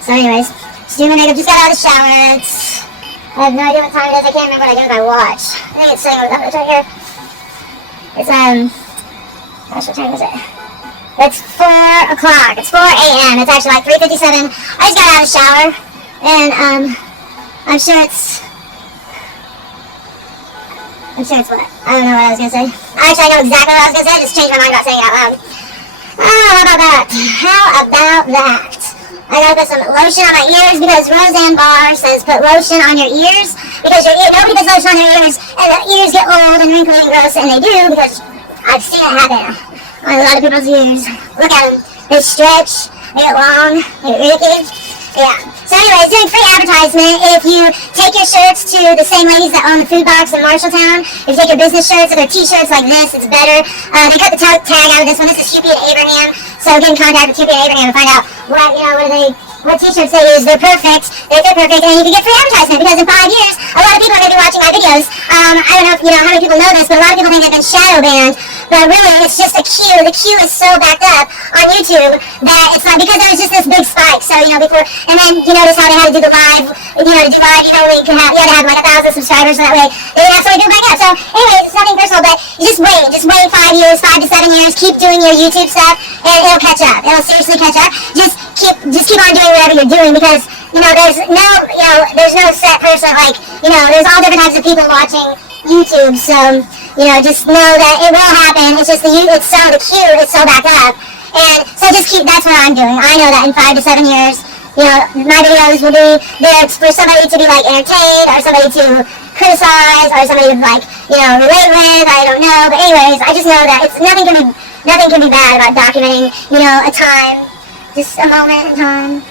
So anyways, just doing my makeup, just got out of the shower. I have no idea what time it is. I can't remember what I do with my watch. I think it's saying it's right here. It's, gosh, what time is it? It's 4 o'clock. It's 4 a.m. It's actually like 3:57. I just got out of the shower, and, I'm sure it's what? I don't know what I was gonna say. Actually, I know exactly what I was gonna say. I just changed my mind about saying it out loud. Oh, how about that? How about that? I gotta put some lotion on my ears because Roseanne Barr says put lotion on your ears because nobody puts lotion on their ears and the ears get old and wrinkly and gross, and they do because I've seen it happen on a lot of people's ears. Look at them. They stretch, they get long, they get wrinkly. Yeah. So anyways, doing free advertisement. If you take your shirts to the same ladies that own the food box in Marshalltown, if you take your business shirts or their t-shirts like this, it's better. They cut the tag out of this one. This is Cupid and Abraham. So get in contact with Cupid and Abraham and find out what t-shirts they use. They're perfect. They're perfect, and you can get free advertisement because in 5 years, a lot of people are going to be watching my videos. I don't know if how many people know this, but a lot of people think they've been shadow banned. But really, it's just a queue. The queue is so backed up on YouTube that it's not because there was just this big spike. So before, and then you notice how they had to do the live. To do live, you had to have like 1,000 subscribers, so that way they didn't have somebody do it back up. So anyways, it's nothing personal, but you just wait 5 years, 5 to 7 years. Keep doing your YouTube stuff, and it'll catch up. It'll seriously catch up. Just keep on doing whatever you're doing because there's no set person. Like there's all different types of people watching YouTube. So just know that it will happen. It's just the queue is so backed up, and so that's what I'm doing. I know that in 5 to 7 years, my videos will be there for somebody to be like entertained, or somebody to criticize, or somebody to relate with. I don't know, but anyways, I just know that nothing can be bad about documenting a time, just a moment in time.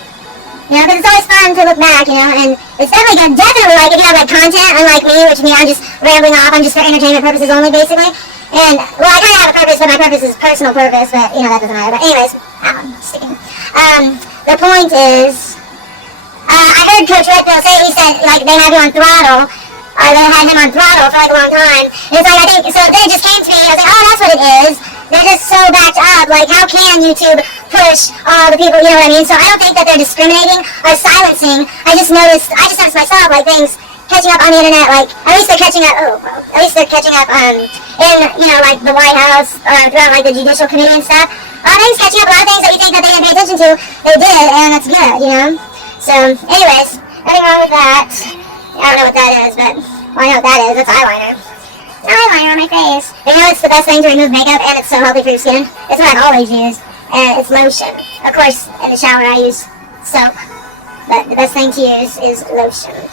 Because it's always fun to look back, and it's definitely good. Definitely, like, if you have, like, content, unlike me, which I'm just rambling off, I'm just for entertainment purposes only, basically. And, well, I kind of have a purpose, but my purpose is personal purpose, but, that doesn't matter. But anyways, sticking. The point is, I heard Coach Red Bill say, he said, like, they have you on throttle, or they had him on throttle for, like, a long time. And it's like, I think, so then it just came to me, I was like, oh, that's what it is. They're just so backed up. Like, how can YouTube push all the people, you know what I mean? So I don't think that they're discriminating or silencing. I just noticed myself, like, things catching up on the internet, like, at least they're catching up, in, like, the White House, or throughout, like, the Judicial Committee and stuff. A lot of things catching up, a lot of things that you think that they didn't pay attention to, they did, and that's good, So, anyways, nothing wrong with that. I don't know what that is, but, well, I know what that is. That's eyeliner. Eyeliner on my face. But it's the best thing to remove makeup, and it's so healthy for your skin. It's what I've always used, and it's lotion. Of course, in the shower I use soap, but the best thing to use is lotion.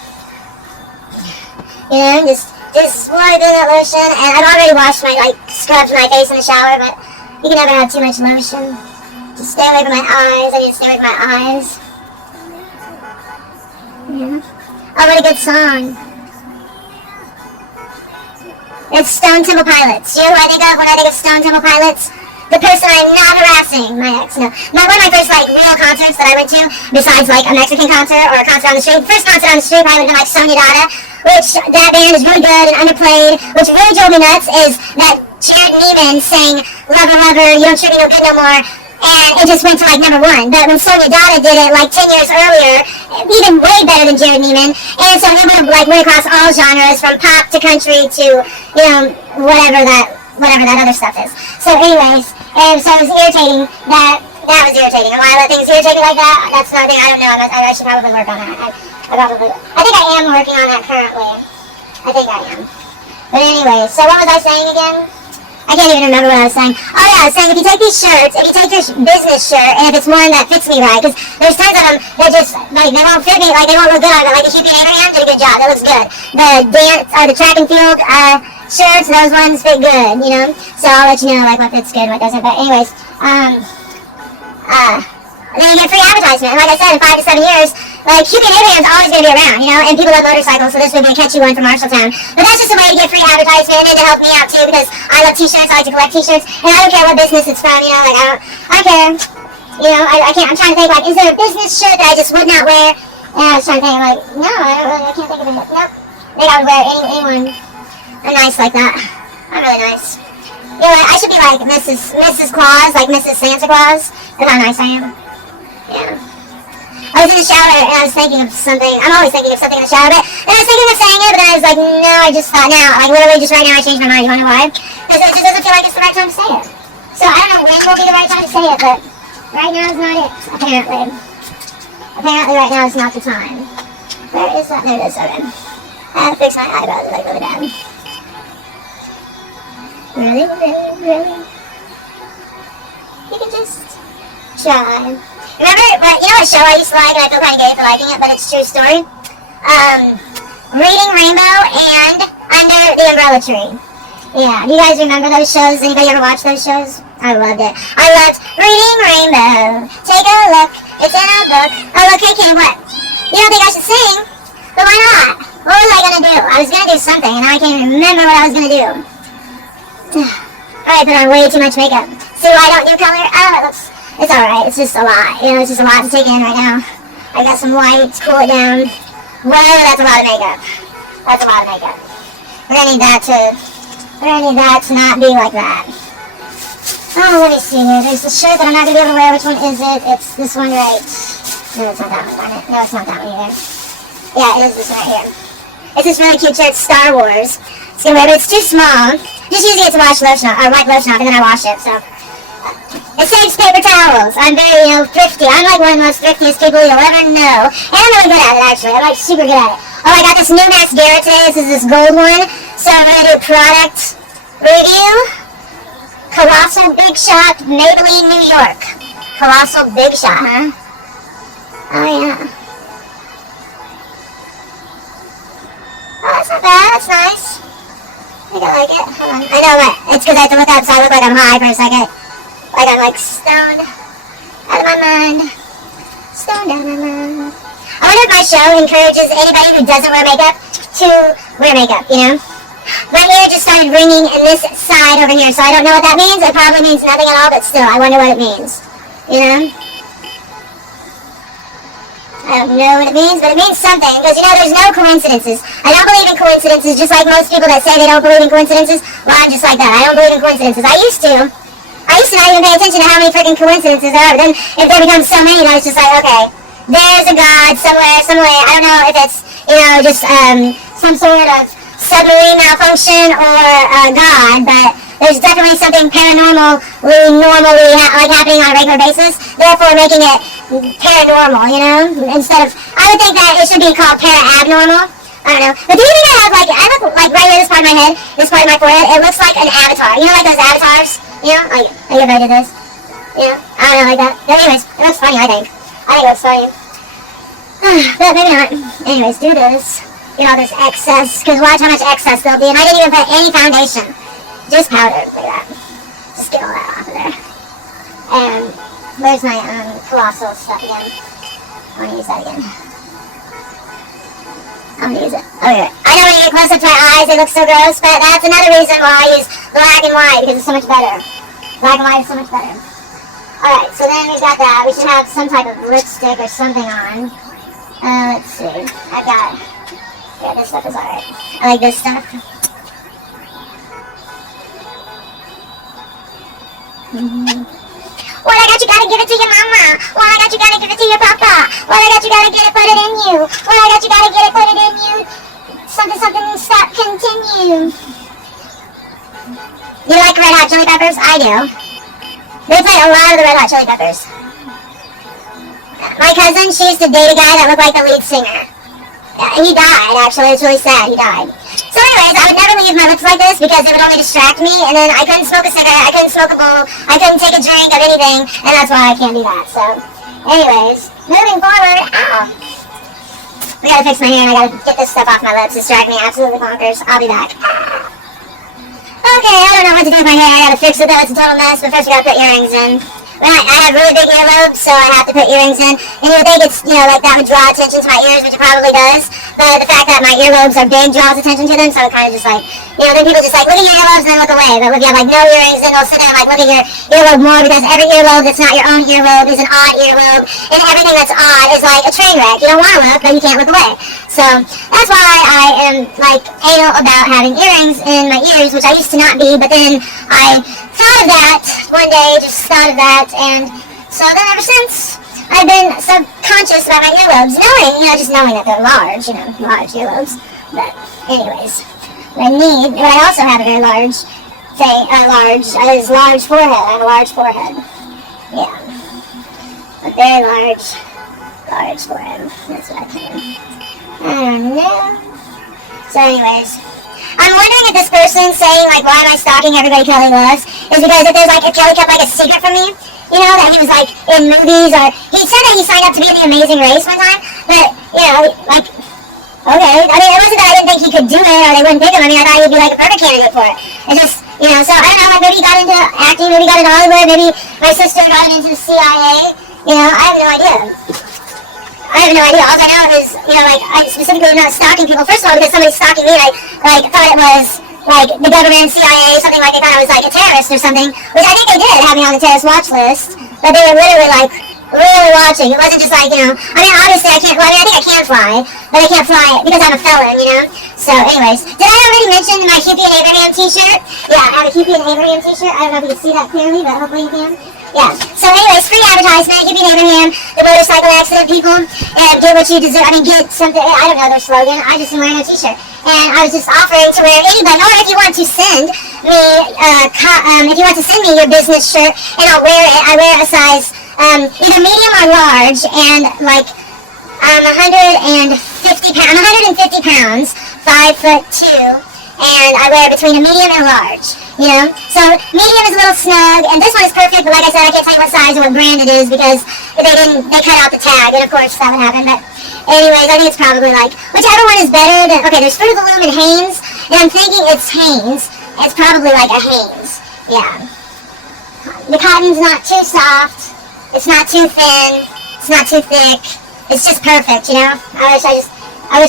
Just wipe in that lotion, and I've already washed scrubbed my face in the shower, but you can never have too much lotion. Just stay away from my eyes. I need to stay away from my eyes. Yeah. Oh, what a good song. It's Stone Temple Pilots. You know who I think of when I think of Stone Temple Pilots? The person I'm not harassing, my ex. No. One of my first real concerts that I went to, besides a Mexican concert or a concert on the street. First concert on the street probably would have been Sonia Dada, which that band is really good and underplayed. Which really drove me nuts is that Jared Neiman sang "Lover, Lover, You Don't Treat Me No Good No More," and it just went to #1. But when Sonia Dada did it 10 years earlier, even way better than Jared Neiman, and so it would have went across all genres from pop to country to whatever that other stuff is. So anyways, and so it was irritating that was irritating. And why I let things irritate me like that, that's another thing I don't know. I should probably work on that. I think I am working on that currently. I think I am. But anyway, so what was I saying again? I can't even remember what I was saying. Oh yeah, I was saying if you take these shirts, if you take your business shirt, and if it's one that fits me right, because there's tons of them that just, they won't fit me, they won't look good on me. Like the Cupid Abraham did a good job, that looks good. The track and field shirts, those ones fit good, So I'll let you know what fits good and what doesn't. But anyways, then you get free advertisement. And like I said, in 5 to 7 years, Cupid Abraham's always going to be around, and people love motorcycles, so this would be a catchy one from Marshalltown. But that's just a way to get free advertisement and to help me out too, because I love t-shirts, I like to collect t-shirts, and I don't care what business it's from, I don't care. I can't, I'm trying to think, is there a business shirt that I just would not wear? And I was trying to think, no, I can't think of it. Nope. Maybe I would wear anyone. I'm nice like that. I'm really nice. I should be like Mrs. Claus, like Mrs. Santa Claus. That's how nice I am. Yeah. I was in the shower and I was thinking of something. I'm always thinking of something in the shower, but then I was thinking of saying it, but then I was like, no, I just thought now, like literally just right now I changed my mind. You wanna know why? Because it just doesn't feel like it's the right time to say it. So I don't know when will be the right time to say it, but right now is not it, apparently. Apparently right now is not the time. Where is that? There it is, okay. I have to fix my eyebrows, like really bad. Really, really, really. You can just try. Remember, but you know what show I used to like, and I feel kind of gay for liking it, but it's a true story? Reading Rainbow and Under the Umbrella Tree. Yeah, do you guys remember those shows? Anybody ever watch those shows? I loved it. I loved Reading Rainbow. Take a look, it's in a book. Oh, look, hey, King, what? You don't think I should sing? But why not? What was I gonna do? I was gonna do something, and I can't even remember what I was gonna do. I put on way too much makeup. See why I don't do color? Oh, it's alright. It's just a lot. You know, it's just a lot to take in right now. I got some white to cool it down. Whoa, that's a lot of makeup. That's a lot of makeup. We're gonna need that to not be like that. Oh, let me see here. There's the shirt that I'm not gonna be able to wear. Which one is it? It's this one right. No, it's not that one, darn it. No, it's not that one either. Yeah, it is this one right here. It's this really cute shirt, Star Wars. It's gonna wear, but it's too small. Just using it to wash lotion off, or wipe lotion off, and then I wash it, so. It saves paper towels. I'm very, thrifty. I'm like one of the most thriftiest people you'll ever know. And I'm really good at it, actually. I'm like super good at it. Oh, I got this new mascara today. This is this gold one. So I'm gonna do product review. Colossal Big Shot, Maybelline, New York. Colossal Big Shot, huh? Oh, yeah. Oh, that's not bad. That's nice. I think I like it. Hold on. I know, but it's because I have to look up so I look like I'm high for a second. Like I'm like stoned out of my mind. Stoned out of my mind. I wonder if my show encourages anybody who doesn't wear makeup to wear makeup, you know? My ear just started ringing in this side over here, so I don't know what that means. It probably means nothing at all, but still, I wonder what it means. You know? I don't know what it means, but it means something, because, there's no coincidences. I don't believe in coincidences, just like most people that say they don't believe in coincidences. Well, I'm just like that. I don't believe in coincidences. I used to not even pay attention to how many freaking coincidences there are, but then if there become so many, it's just like, okay, there's a God somewhere, some way. I don't know if it's, just some sort of submarine malfunction or God, but there's definitely something normally happening on a regular basis, therefore making it paranormal, instead of, I would think that it should be called para-abnormal. I don't know. But do you think I look like right here, this part of my head, this part of my forehead, it looks like an avatar. You know, like those avatars? Like if I did this. I don't know, like that. But anyways, it looks funny, I think. I think it looks funny. But maybe not. Anyways, do this. Get all this excess, because watch how much excess there'll be. And I didn't even put any foundation. Just powder. Look at that. Just get all that off of there. And where's my colossal stuff again? I want to use that again. I'm gonna use it. Oh, yeah. I know when you get close up to my eyes, they look so gross, but that's another reason why I use black and white, because it's so much better. Black and white is so much better. Alright, so then we've got that. We should have some type of lipstick or something on. Let's see. I've got... Yeah, this stuff is alright. I like this stuff. What I got, you gotta give it to your mama. What I got, you gotta give it to your papa. What I got, you gotta get it, put it in you. What I got, you gotta get it, put it in you. Something, stop, continue. You like Red Hot Chili Peppers? I do. They play a lot of the Red Hot Chili Peppers. My cousin, she used to date a guy that looked like the lead singer. He died, actually. It's really sad. He died. So anyways, I would never leave my lips like this because it would only distract me, and then I couldn't smoke a cigarette, I couldn't smoke a bowl, I couldn't take a drink of anything, and that's why I can't do that. So, anyways, moving forward, ow. We gotta fix my hair, and I gotta get this stuff off my lips. It's driving me absolutely bonkers. I'll be back. Okay, I don't know what to do with my hair. I gotta fix it though. It's a total mess, but first we gotta put earrings in. I have really big earlobes, so I have to put earrings in. And you would think it's, like that would draw attention to my ears, which it probably does. But the fact that my earlobes are big draws attention to them, so it kind of just like, then people just like, look at your earlobes and then look away. But if you have no earrings, then they'll sit there and look at your earlobe more, because every earlobe that's not your own earlobe is an odd earlobe. And everything that's odd is like a train wreck. You don't want to look, but you can't look away. So that's why I am anal about having earrings in my ears, which I used to not be, but then I thought of that one day, just thought of that, and so then ever since, I've been subconscious about my earlobes, knowing, just knowing that they're large, large earlobes. But anyways, what I also have a very large large forehead. I have a large forehead. Yeah. A very large forehead. That's what I claim. I don't know. So anyways, I'm wondering if this person saying, like, why am I stalking everybody Kelly loves, is because if Kelly kept, like, a secret from me, that he was, like, in movies, or he said that he signed up to be in The Amazing Race one time, but, like, okay. I mean, it wasn't that I didn't think he could do it, or they wouldn't pick him. I mean, I thought he'd be, like, a perfect candidate for it. It just, so I don't know, like, maybe he got into acting, maybe he got into Hollywood, maybe my sister got him into the CIA, I have no idea. All I know is, I specifically am not stalking people. First of all, because somebody's stalking me, I thought it was, like, the government, CIA, something like they thought I was, like, a terrorist or something, which I think they did have me on the terrorist watch list, but they were literally, like, really watching. It wasn't just like, I mean, obviously I think I can fly, but I can't fly because I'm a felon, So, anyways, did I already mention my Cupid and Abraham t-shirt? Yeah, I have a Cupid and Abraham t-shirt. I don't know if you can see that clearly, but hopefully you can. Yeah. So, anyways, free advertisement, Cupid and Abraham, the motorcycle accident people, and get what you deserve. I mean, get something. I don't know their slogan. I just am wearing a t-shirt, and I was just offering to wear anybody, or if you want to send me, your business shirt, and I'll wear it. I wear a size. Either medium or large, and like I'm 150 pounds, 5'2", and I wear between a medium and a large. So medium is a little snug, and this one is perfect. But like I said, I can't tell you what size or what brand it is because they cut out the tag, and of course that would happen. But anyways, I think it's probably like whichever one is better. Okay, there's Fruit of the Loom and Hanes, and I'm thinking it's Hanes. It's probably like a Hanes. Yeah. The cotton's not too soft. It's not too thin. It's not too thick. It's just perfect, I wish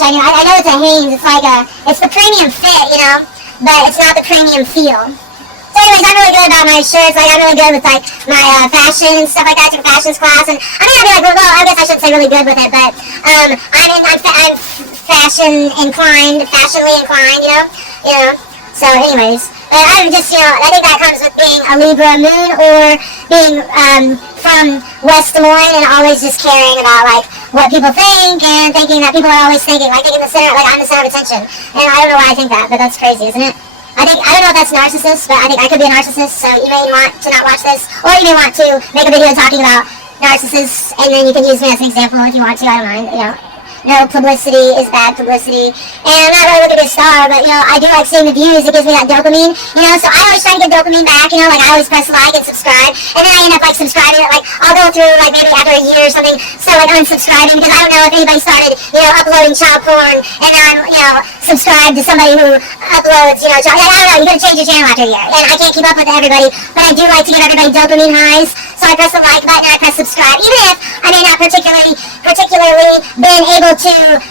I knew. I know it's a Hanes. It's like it's the premium fit, but it's not the premium feel. So anyways, I'm really good about my shirts. Like, I'm really good with, like, my fashion and stuff like that. I took a fashions class, and I mean, I'd be like, well, I guess I shouldn't say really good with it, but I'm fashionally inclined, So anyways, but I'm just, I think that comes with being a Libra moon or being from West Des Moines and always just caring about, like, what people think and thinking that people are always thinking, like, I'm the center of attention. And I don't know why I think that, but that's crazy, isn't it? I don't know if that's narcissist, but I think I could be a narcissist, so you may want to not watch this, or you may want to make a video talking about narcissists, and then you can use me as an example if you want to. I don't mind, No, publicity is bad publicity. And I'm not really looking to be a star, but, I do like seeing the views. It gives me that dopamine, so I always try to get dopamine back, like I always press like and subscribe. And then I end up, like, subscribing. Like, I'll go through, like, maybe after a year or something, so, like, unsubscribing, because I don't know if anybody started, uploading child porn, and then, subscribe to somebody who uploads, child. I don't know, you gotta change your channel after a year. And I can't keep up with everybody, but I do like to give everybody dopamine highs. So I press the like button and I press subscribe, even if I may not particularly been able to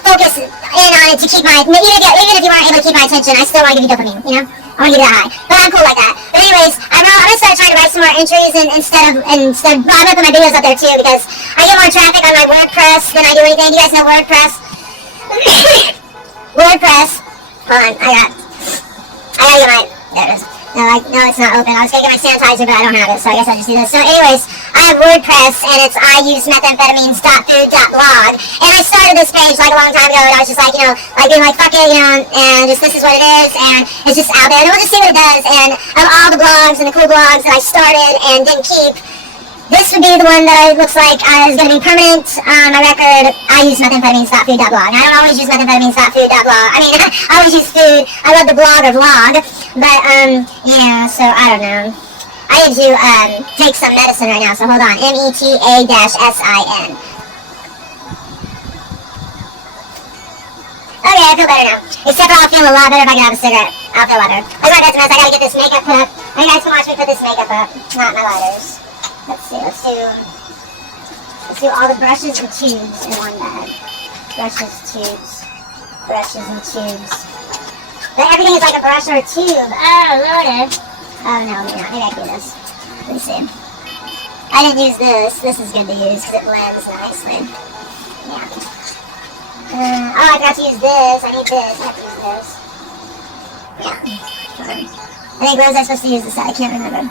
focus in on it to keep my, even if you weren't able to keep my attention, I still want to give you dopamine, I want to give you that high. But I'm cool like that. But anyways, I'm gonna start trying to write some more entries instead of, I'm gonna put my videos up there too, because I get more traffic on my WordPress than I do anything. You guys know WordPress? WordPress. Hold on, I gotta get my, there it is. No, it's not open. I was gonna get my sanitizer, but I don't have it, so I guess I'll just do this. So anyways, I have WordPress, and it's iusemethamphetamines.food.blog, and I started this page, like, a long time ago, and I was just like, being like, fuck it, and just, this is what it is, and it's just out there, and we'll just see what it does. And of all the blogs and the cool blogs that I started and didn't keep, this would be the one that looks like is going to be permanent on my record. I use methamphetamines.food.blog. I don't always use methamphetamines.food.blog. I mean, I always use food. I love the blog or vlog, but, so I don't know. I need to take some medicine right now, so hold on. META-SIN. Okay, I feel better now. Except for I'll feel a lot better if I can have a cigarette. I'll feel better. That's my best mess. I gotta get this makeup put up. You guys can watch me put this makeup up. Not my lighters. Let's see, let's do all the brushes and tubes in one bag. Brushes, and tubes. But everything is like a brush or a tube. Oh, Lord. Oh, no, maybe not. Maybe I can do this. Let me see. I didn't use this. This is good to use because it blends nicely. Yeah. I forgot to use this. I need this. I have to use this. Yeah. I think, where was I supposed to use this at? I can't remember.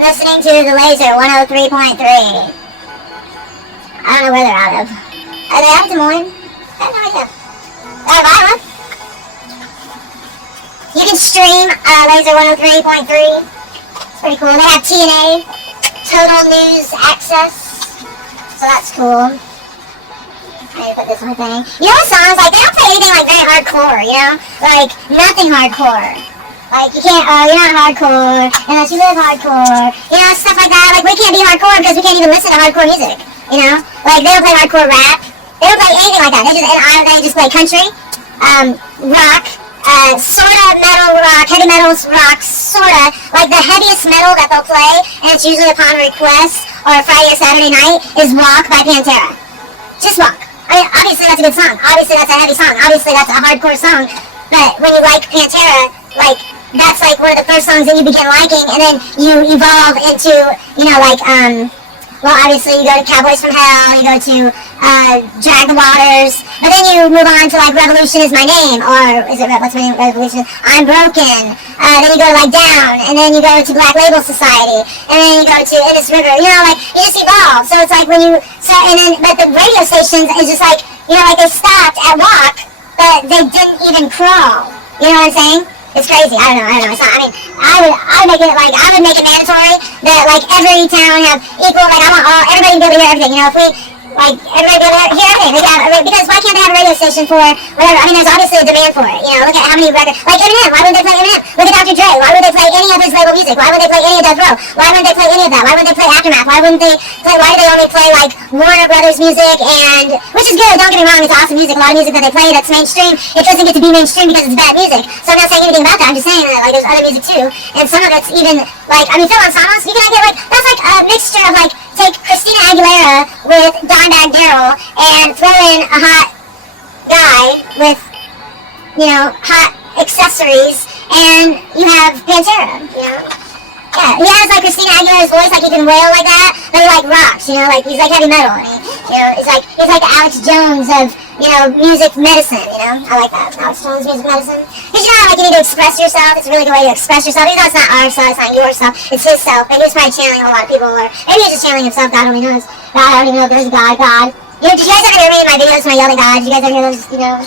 I'm listening to the Laser 103.3. I don't know where they're out of. Are they out of Des Moines? I have no idea. Out of Iowa? You can stream Laser 103.3. It's pretty cool. They have TNA, Total News Access. So that's cool. I need to put this on thing. You know what songs, like, they don't play anything, like, very hardcore, you know? Like, nothing hardcore. Like, you can't, you're not hardcore, unless you live hardcore. You know, stuff like that. Like, we can't be hardcore because we can't even listen to hardcore music, you know? Like, they don't play hardcore rap. They don't play anything like that. They just play country, rock, sorta metal rock, heavy metal rock, sorta. Like, the heaviest metal that they'll play, and it's usually upon request, or Friday or Saturday night, is Walk by Pantera. Just Walk. I mean, obviously that's a good song. Obviously that's a heavy song. Obviously that's a hardcore song. But when you like Pantera, like, that's like one of the first songs that you begin liking, and then you evolve into, you know, like, well, obviously you go to Cowboys from Hell, you go to, Drag the Waters, but then you move on to, like, Revolution Is My Name, or, is it, what's my name, Revolution? I'm Broken, then you go to, like, Down, and then you go to Black Label Society, and then you go to In This River, you know, like, you just evolve, so it's like when you, so, and then, but the radio stations is just like, you know, like, they stopped at Walk, but they didn't even crawl, you know what I'm saying? It's crazy. I don't know. It's not, I mean, I would make it, like, I would make it mandatory that, like, every town have equal, like, I want everybody to be able to hear everything, you know, if we, like, everybody be able to hear everything, because why can't they have a radio station for whatever, I mean, there's obviously a demand for it, you know, look at how many records, like Eminem, why wouldn't they play Eminem? Look at Dr. Dre, why would they play any of his label music? Why would they play any of Death Row? Why wouldn't they play any of that? Why wouldn't they play Aftermath? Why wouldn't they play, why do they only play, like, Warner Brothers music, and, which is good, don't get me wrong, it's awesome music, a lot of music that they play that's mainstream, it doesn't get to be mainstream because it's bad music, so I'm not saying anything about that, I'm just saying that, like, there's other music too, and some of it's even, like, I mean, Phil Anselmo's, you can get, like, that's like a mixture of, like, take Christina Aguilera with Dimebag Darrell and throw in a hot guy with, you know, hot accessories, and you have Pantera, you know? Yeah, he has, like, Christina Aguilera's voice, like, he can wail like that, but he, like, rocks, you know, like, he's, like, heavy metal, and he, you know, he's like the Alex Jones of, you know, music medicine, you know? I like that, Alex Jones music medicine. Because, you know, like, you need to express yourself, it's a really good way to express yourself, even though it's not our self, it's not your self, it's his self, but he was probably channeling a lot of people, or maybe he's just channeling himself, God only knows. God, I don't even know if there's a God. You know, did you guys ever hear me in my videos when I yell at God? Did you guys ever hear those, you know?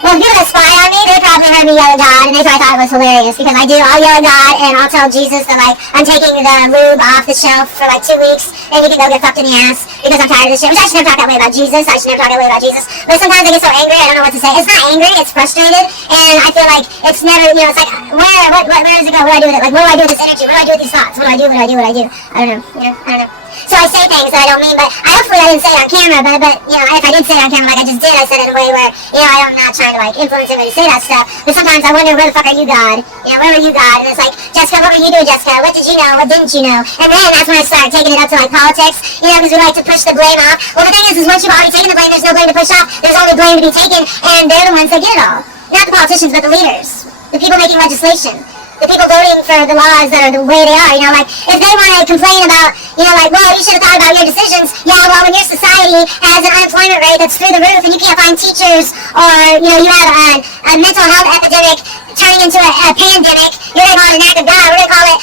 Well, people that spy on me, they probably heard me yell at God, and they probably thought it was hilarious, because I'll yell at God, and I'll tell Jesus that, like, I'm taking the lube off the shelf for, like, 2 weeks, and he can go get fucked in the ass, because I'm tired of this shit, which I should never talk that way about Jesus, I should never talk that way about Jesus, but sometimes I get so angry, I don't know what to say. It's not angry, it's frustrated, and I feel like it's never, you know, it's like, where does it go? What do I do with it? Like, what do I do with this energy? What do I do with these thoughts? What do I do? I don't know, you know, I don't know. So I say things that I don't mean, but hopefully I didn't say it on camera, but, you know, if I did say it on camera like I just did, I said it in a way where, you know, I'm not trying to, like, influence anybody to say that stuff, but sometimes I wonder, where the fuck are you, God? You know, where were you, God? And it's like, Jessica, what were you doing, Jessica? What did you know? What didn't you know? And then that's when I started taking it up to, like, politics, you know, because we like to push the blame off. Well, the thing is once you've already taken the blame, there's no blame to push off, there's only blame to be taken, and they're the ones that get it all. Not the politicians, but the leaders. The people making legislation. The people voting for the laws that are the way they are, you know, like, if they want to complain about, you know, like, well, you should have thought about your decisions, yeah, well, when your society has an unemployment rate that's through the roof and you can't find teachers, or, you know, you have a mental health epidemic turning into a pandemic, you're going to call it an act of God, we're going to call it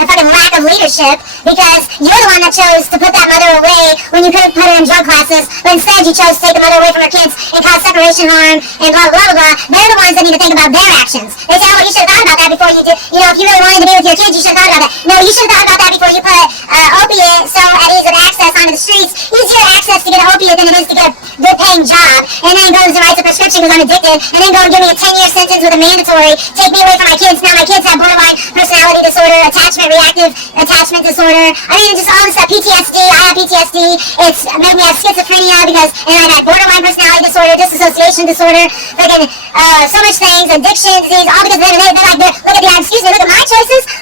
a fucking lack of leadership, because you're the one that chose to put that mother away when you could have put her in drug classes, but instead you chose to take the mother away from her kids and cause separation harm and blah, blah, blah, blah. They're the ones that need to think about their actions. They say, oh, you should have thought about that before you did, you know, if you really wanted to be with your kids, you should have thought about that. No, you should have thought about that before you put opiate so at ease of access onto the streets. Easier access to get an opiate than it is to get a good paying job, and then goes and writes a prescription because I'm addicted, and then go and give me a 10-year sentence with a mandatory, take me away from my kids. Now my kids have borderline personality disorder, reactive attachment disorder, I mean, just all this stuff, PTSD, I have PTSD, it's made me have schizophrenia because, and I've had borderline personality disorder, dissociation disorder, freaking, so much things, addiction, disease, all because they're like, look at my choices,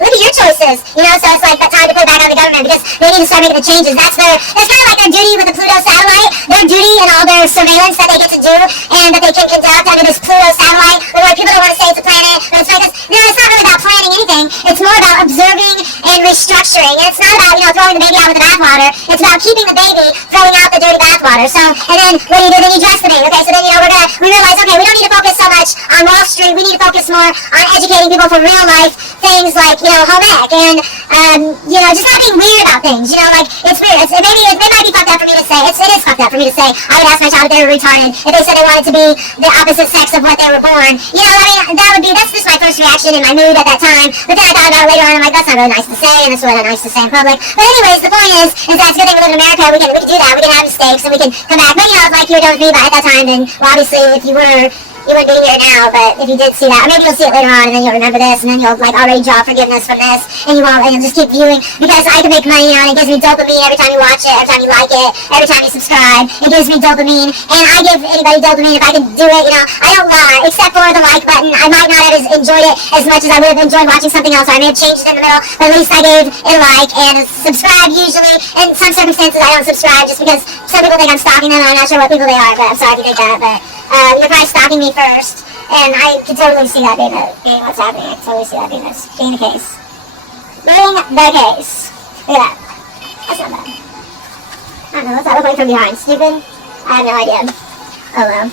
look at your choices, you know, so it's like that time to put it back on the government, because they need to start making the changes. That's kind of like their duty with the Pluto satellite, their duty and all their surveillance that they get to do, and that they can conduct under this Pluto satellite, where people don't want to say it's a planet, but it's because, no, it's not really about planning anything, it's more about observing and restructuring, and it's not about, you know, throwing the baby out with the bathwater, it's about keeping the baby, throwing out the dirty bathwater. So, and then what do? Then you dress the baby, okay, so then, you know, we're we realized, okay, we don't need to focus so much on Wall Street. We need to focus more on educating people for real life things like, home ec and, just not being weird about things. Like, it's weird. It might be fucked up for me to say. It is fucked up for me to say. I would ask my child if they were retarded, if they said they wanted to be the opposite sex of what they were born. That's just my first reaction and my mood at that time. But then I thought about it later on, I'm like, that's not really nice to say, and that's really not nice to say in public. But anyways, the point is that it's a good thing we live in America. We can do that. We can have mistakes, and we can come back. But, like you were doing with me, but at that time, then, well, obviously, if you wouldn't be here now, but if you did see that, or maybe you'll see it later on, and then you'll remember this, and then you'll, already draw forgiveness from this, and you won't, and you'll just keep viewing, because I can make money on it. It gives me dopamine every time you watch it, every time you like it, every time you subscribe. It gives me dopamine, and I give anybody dopamine if I can do it, I don't lie, except for the like button. I might not have enjoyed it as much as I would have enjoyed watching something else, or I may have changed it in the middle, but at least I gave it a like, and subscribe usually. In some circumstances, I don't subscribe, just because some people think I'm stalking them, and I'm not sure what people they are, but I'm sorry if you think that, but you're probably stalking me first. And I can totally see that being what's happening. I can totally see that being the case. Being the case. Look at that. That's not bad. I don't know, what's that look like from behind? Stupid? I have no idea. Oh well.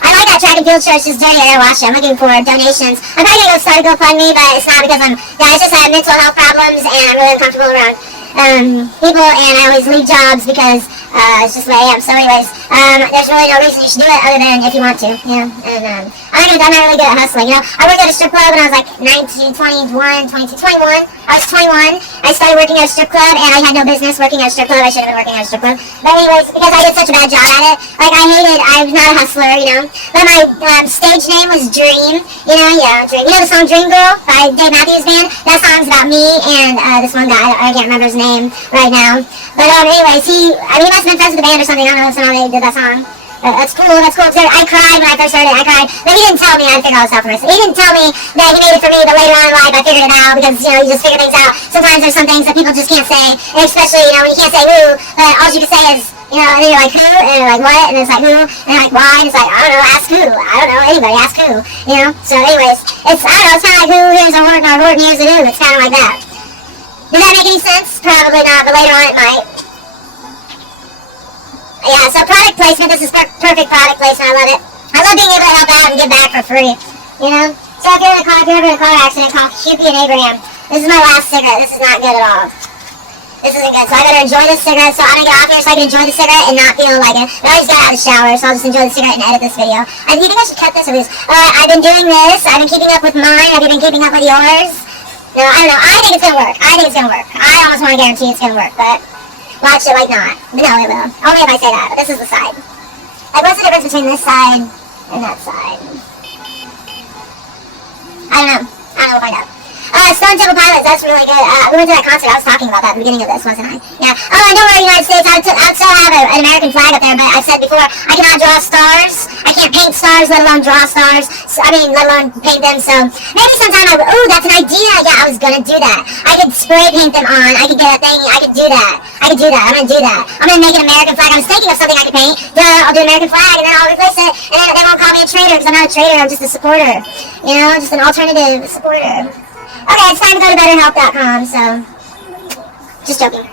I like that track and field shirts, just dirty. I gotta wash it. I'm looking for donations. I'm probably gonna go start a GoFundMe, but it's not because it's just I have mental health problems, and I'm really uncomfortable around people, and I always leave jobs because it's just the way I am. So anyways, there's really no reason you should do it other than if you want to, and I'm not really good at hustling, I worked at a strip club when I was like 19, 21, 22, 21. I was 21, I started working at a strip club, and I had no business working at a strip club. I should have been working at a strip club, but anyways, because I did such a bad job at it, I was not a hustler, but my stage name was Dream, Dream. The song Dream Girl by Dave Matthews Band? That song's about me and this one guy, I can't remember his name right now, but anyways, he must have been friends with the band or something. I don't know, somehow they did that song. That's cool. I cried when I first heard it. I cried. But he didn't tell me I had to figure all this out for myself. He didn't tell me that he made it for me, but later on in life I figured it out because, you just figure things out. Sometimes there's some things that people just can't say, and especially, when you can't say who, but all you can say is, and then you're like, who? And you're like, what? And it's like, who? And you're like, why? And it's like, I don't know, ask who. I don't know, anybody, ask who. So anyways, it's kind of like who hears a horn or horn hears a who. It's kind of like that. Does that make any sense? Probably not, but later on it might. Yeah, so product placement, this is perfect product placement, I love it. I love being able to help out and give back for free, So if you're ever in a car accident, call Shupi and Abraham. This is my last cigarette. This is not good at all. This isn't good, so I better enjoy this cigarette, so I'm gonna get off here so I can enjoy the cigarette and not feel like it. But I just got out of the shower, so I'll just enjoy the cigarette and edit this video. Do you think I should cut this or this? I've been doing this, I've been keeping up with mine, have you been keeping up with yours? No, I don't know, I think it's gonna work. I almost wanna guarantee it's gonna work, but watch it like not. But no, it will. Only if I say that, but this is the side. What's the difference between this side and that side? I don't know, we'll find out. Stone Temple Pilots, that's really good. We went to that concert, I was talking about that at the beginning of this, wasn't I? Yeah. Oh, and don't worry, United States, I'd still have an American flag up there, but I've said before, I cannot draw stars. I can't paint stars, let alone draw stars. Let alone paint them, so maybe sometime that's an idea. Yeah, I was gonna do that. I could spray paint them on, I could get a thing, I could do that. I'm gonna do that. I'm gonna make an American flag. I was thinking of something I could paint. I'll do an American flag, and then I'll replace it, and then they won't call me a traitor, because I'm not a traitor, I'm just a supporter. Just an alternative supporter. Okay, it's time to go to betterhelp.com, so just joking.